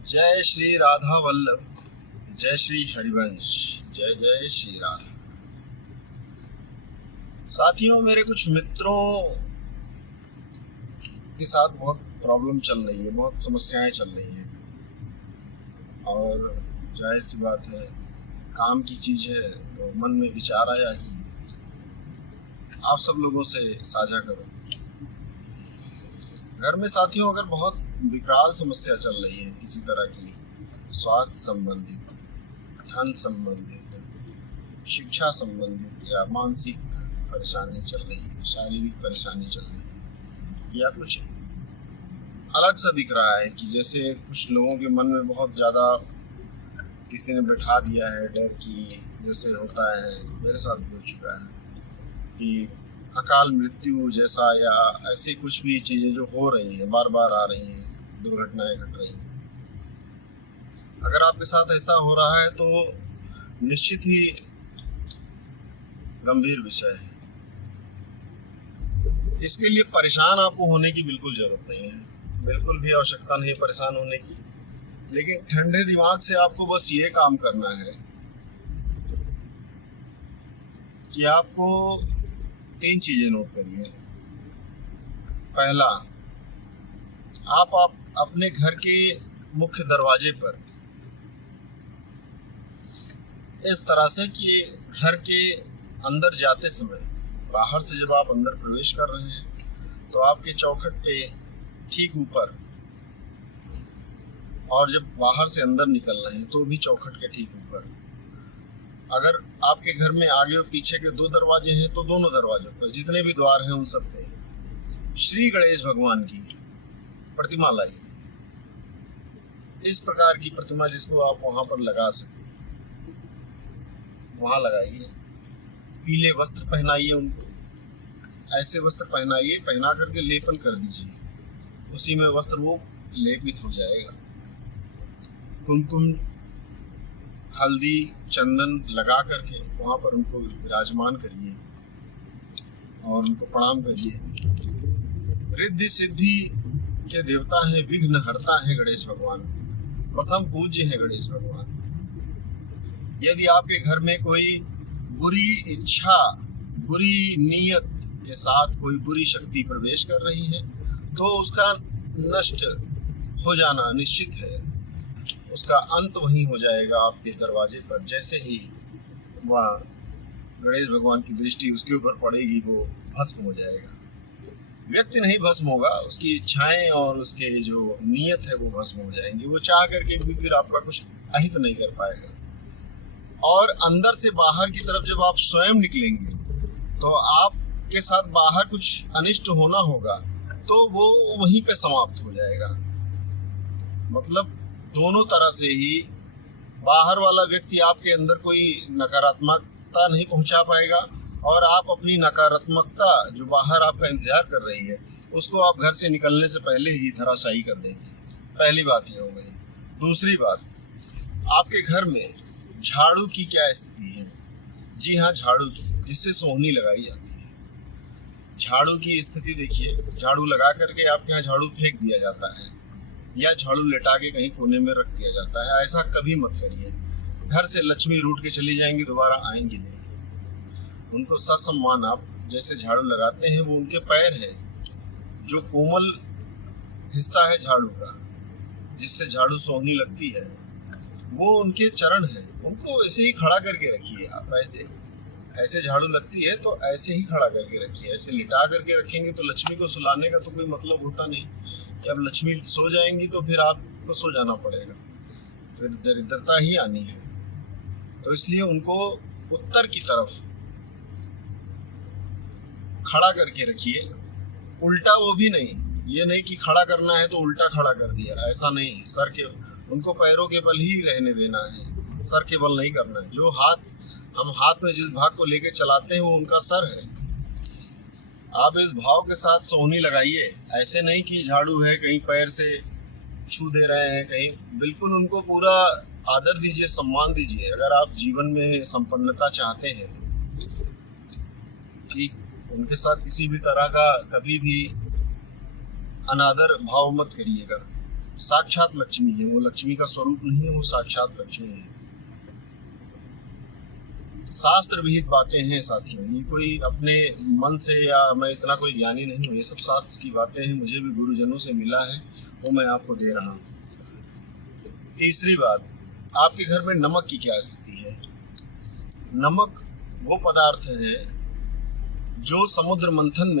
जय श्री राधा वल्लभ, जय श्री हरिवंश, जय जय श्री राधा। साथियों, मेरे कुछ मित्रों के साथ बहुत प्रॉब्लम चल रही है, बहुत समस्याएं चल रही हैं और जाहिर सी बात है, काम की चीज़ है तो मन में विचार आया कि आप सब लोगों से साझा करो। घर में साथियों अगर बहुत विकराल समस्या चल रही है किसी तरह की, स्वास्थ्य संबंधित, धन संबंधित, शिक्षा संबंधित या मानसिक परेशानी चल रही है, शारीरिक परेशानी चल रही है, या कुछ अलग सा दिख रहा है कि जैसे कुछ लोगों के मन में बहुत ज़्यादा किसी ने बैठा दिया है डर की, जैसे होता है, मेरे साथ भी हो चुका है कि अकाल मृत्यु जैसा या ऐसी कुछ भी चीज़ें जो हो रही हैं, बार बार आ रही हैं, दुर्घटनाएं घट रही हैं। अगर आपके साथ ऐसा हो रहा है तो निश्चित ही गंभीर विषय है। इसके लिए परेशान आपको होने की बिल्कुल ज़रूरत नहीं है, बिल्कुल भी आवश्यकता नहीं परेशान होने की। लेकिन ठंडे दिमाग से आपको बस ये काम करना है कि आपको 3 चीज़ें नोट करिए। पहला, आप अपने घर के मुख्य दरवाजे पर इस तरह से कि घर के अंदर जाते समय, बाहर से जब आप अंदर प्रवेश कर रहे हैं तो आपके चौखट पे ठीक ऊपर, और जब बाहर से अंदर निकल रहे हैं तो भी चौखट के ठीक ऊपर, अगर आपके घर में आगे और पीछे के 2 दरवाजे हैं तो दोनों दरवाजों पर, जितने भी द्वार हैं उन सब पे श्री गणेश भगवान की प्रतिमा लाइए। इस प्रकार की प्रतिमा जिसको आप वहां पर लगा सकें, वहां लगाइए। पीले वस्त्र पहनाइए उनको, ऐसे वस्त्र पहनाइए, पहना करके लेपन कर दीजिए, उसी में वस्त्र वो लेपित हो जाएगा। कुमकुम, हल्दी, चंदन लगा करके वहाँ पर उनको विराजमान करिए और उनको प्रणाम करिए। रिद्धि सिद्धि के देवता हैं, विघ्न हरता है गणेश भगवान, प्रथम पूज्य है गणेश भगवान। यदि आपके घर में कोई बुरी इच्छा, बुरी नीयत के साथ कोई बुरी शक्ति प्रवेश कर रही है तो उसका नष्ट हो जाना निश्चित है, उसका अंत वहीं हो जाएगा आपके दरवाजे पर। जैसे ही वह गणेश भगवान की दृष्टि उसके ऊपर पड़ेगी वो भस्म हो जाएगा। व्यक्ति नहीं भस्म होगा, उसकी इच्छाएं और उसके जो नीयत है वो भस्म हो जाएंगी। वो चाह करके भी फिर आपका कुछ अहित नहीं कर पाएगा। और अंदर से बाहर की तरफ जब आप स्वयं निकलेंगे तो आपके साथ बाहर कुछ अनिष्ट होना होगा तो वो वहीं पे समाप्त हो जाएगा। मतलब दोनों तरह से ही बाहर वाला व्यक्ति आपके अंदर कोई नकारात्मकता नहीं पहुंचा पाएगा और आप अपनी नकारात्मकता जो बाहर आपका इंतजार कर रही है उसको आप घर से निकलने से पहले ही धराशायी कर देंगे। पहली बात ये हो गई। दूसरी बात, आपके घर में झाड़ू की क्या स्थिति है? जी हाँ, झाड़ू की, जिससे सोहनी लगाई जाती है। झाड़ू की स्थिति देखिए, झाड़ू लगा करके आपके यहाँ झाड़ू फेंक दिया जाता है या झाड़ू लेटा के कहीं कोने में रख दिया जाता है। ऐसा कभी मत करिए। घर से लक्ष्मी रूठ के चली जाएंगी, दोबारा आएंगी नहीं। उनको ससम्मान आप जैसे झाड़ू लगाते हैं, वो उनके पैर है, जो कोमल हिस्सा है झाड़ू का, जिससे झाड़ू सोहनी लगती है, वो उनके चरण है। उनको ऐसे ही खड़ा करके रखिए आप। ऐसे झाड़ू लगती है तो ऐसे ही खड़ा करके रखिए। ऐसे लिटा करके रखेंगे तो लक्ष्मी को सुलाने का तो कोई मतलब होता नहीं। जब लक्ष्मी सो जाएंगी तो फिर आपको सो जाना पड़ेगा, फिर दरिद्रता ही आनी है। तो इसलिए उनको उत्तर की तरफ खड़ा करके रखिए। उल्टा वो भी नहीं, ये नहीं कि खड़ा करना है तो उल्टा खड़ा कर दिया, ऐसा नहीं। सर के, उनको पैरों के बल ही रहने देना है, सर के बल नहीं करना है। जो हम हाथ में जिस भाग को लेके चलाते हैं वो उनका सर है। आप इस भाव के साथ सोहनी लगाइए। ऐसे नहीं कि झाड़ू है कहीं पैर से छू दे रहे हैं कहीं, बिल्कुल उनको पूरा आदर दीजिए, सम्मान दीजिए। अगर आप जीवन में संपन्नता चाहते हैं कि उनके साथ किसी भी तरह का कभी भी अनादर भाव मत करिएगा। साक्षात लक्ष्मी है, वो लक्ष्मी का स्वरूप नहीं है, वो साक्षात लक्ष्मी है। शास्त्र विहित बातें हैं साथियों, ये कोई अपने मन से या मैं इतना कोई ज्ञानी नहीं हूँ, ये सब शास्त्र की बातें हैं, मुझे भी गुरुजनों से मिला है, वो मैं आपको दे रहा हूँ। तीसरी बात, आपके घर में नमक की क्या स्थिति है? नमक वो पदार्थ है जो समुद्र मंथन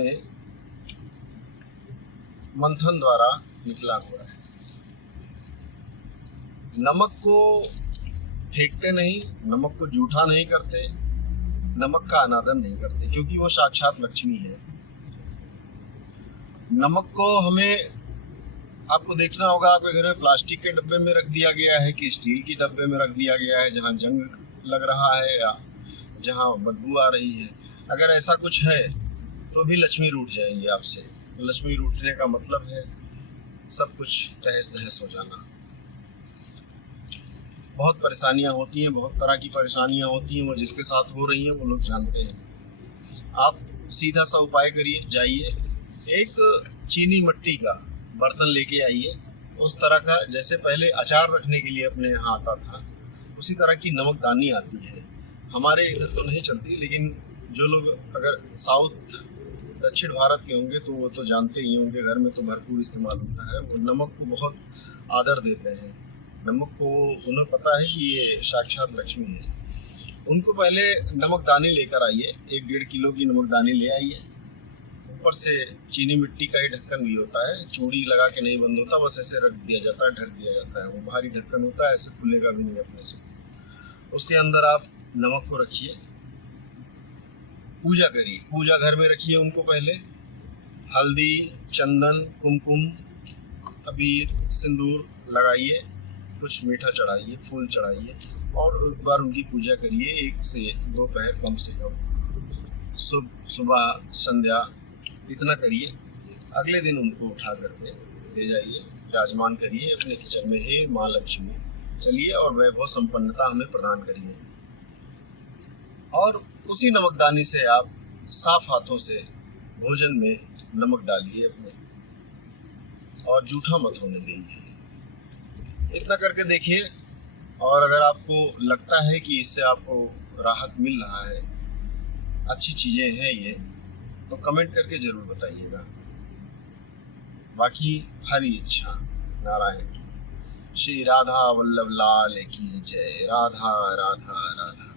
द्वारा निकला हुआ है। नमक को फेंकते नहीं, नमक को जूठा नहीं करते, नमक का अनादर नहीं करते, क्योंकि वो साक्षात लक्ष्मी है। नमक को हमें, आपको देखना होगा आपके घर में प्लास्टिक के डब्बे में रख दिया गया है कि स्टील के डब्बे में रख दिया गया है, जहाँ जंग लग रहा है या जहाँ बदबू आ रही है। अगर ऐसा कुछ है तो भी लक्ष्मी रूठ जाएंगी आपसे। तो लक्ष्मी रूठने का मतलब है सब कुछ तहस नहस हो जाना। बहुत परेशानियां होती हैं, बहुत तरह की परेशानियां होती हैं, वो जिसके साथ हो रही हैं वो लोग जानते हैं। आप सीधा सा उपाय करिए, जाइए एक चीनी मिट्टी का बर्तन लेके आइए, उस तरह का जैसे पहले अचार रखने के लिए अपने यहाँ आता था, उसी तरह की नमकदानी आती है। हमारे इधर तो नहीं चलती, लेकिन जो लोग अगर साउथ दक्षिण भारत के होंगे तो वो तो जानते ही होंगे, घर में तो भरपूर इस्तेमाल होता है। वो नमक को बहुत आदर देते हैं, नमक को उन्हें पता है कि ये साक्षात लक्ष्मी है। उनको पहले नमकदानी लेकर आइए, 1-1.5 किलो की नमकदानी ले आइए। ऊपर से चीनी मिट्टी का ही ढक्कन भी होता है, चूड़ी लगा के नहीं बंद होता, बस ऐसे रख दिया जाता है, ढक दिया जाता है। वो भारी ढक्कन होता है, ऐसे खुलेगा भी नहीं अपने से। उसके अंदर आप नमक को रखिए, पूजा करिए, पूजा घर में रखिए उनको। पहले हल्दी, चंदन, कुमकुम, अबीर, सिंदूर लगाइए, कुछ मीठा चढ़ाइए, फूल चढ़ाइए और एक बार उनकी पूजा करिए 1 से 2 पहर कम से कम, सुबह संध्या इतना करिए। अगले दिन उनको उठा करके ले जाइए, विराजमान करिए अपने किचन में, हे माँ लक्ष्मी चलिए और वैभव संपन्नता हमें प्रदान करिए। और उसी नमकदानी से आप साफ हाथों से भोजन में नमक डालिए अपने, और जूठा मत होने दीजिए। इतना करके देखिए, और अगर आपको लगता है कि इससे आपको राहत मिल रहा है, अच्छी चीज़ें हैं ये, तो कमेंट करके ज़रूर बताइएगा। बाकी हरी इच्छा नारायण की। श्री राधा वल्लभ लाल की जय। राधा राधा राधा।